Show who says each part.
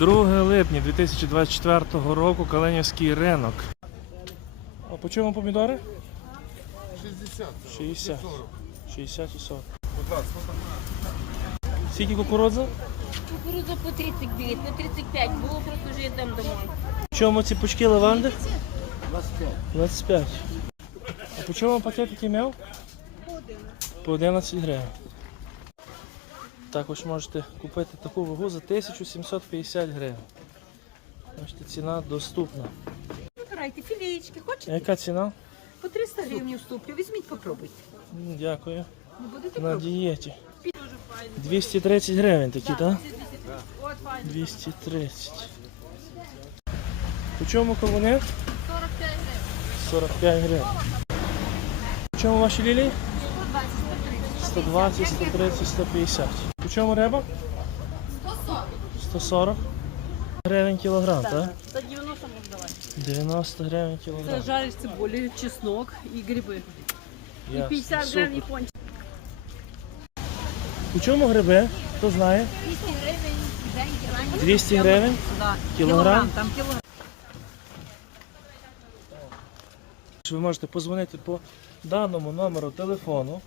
Speaker 1: 2 липня 2024 року Каленівський ринок. А по чому помідори? 60. 60-60. і 60. Скільки кукурудзи?
Speaker 2: Кукурудзи по 39, по 35. Було просто, вже
Speaker 1: В чому ці пучки леванди? 25. 25. А по чому пакетики мав?
Speaker 2: По 11
Speaker 1: По 11 гривень. Також можете купити таку вагу за 1750 гривень. Можливо, ціна доступна.
Speaker 2: Вибирайте, філієчки, хочете.
Speaker 1: Яка ціна?
Speaker 2: По 300 гривень вступлю. Візьміть, попробуйте.
Speaker 1: Дякую.
Speaker 2: Ми будете пробу?
Speaker 1: На файно Під... 230 гривень такі, так? Да, да? да. 230. У чому колони? 45 гривень. 45 гривень. У чому ваші лілії?
Speaker 2: 120, 130, 150.
Speaker 1: У чому риба? 140 гривень кілограм. так?
Speaker 3: 190 може давати.
Speaker 1: 90 гривень кілограм.
Speaker 4: Це це цибулі, чеснок і гриби. І 50 гривень кончить.
Speaker 1: У чому гриби? Хто знає?
Speaker 2: 200 гривень. 200 гривень Кілограм.
Speaker 1: Ви можете дзвонити по даному номеру телефону.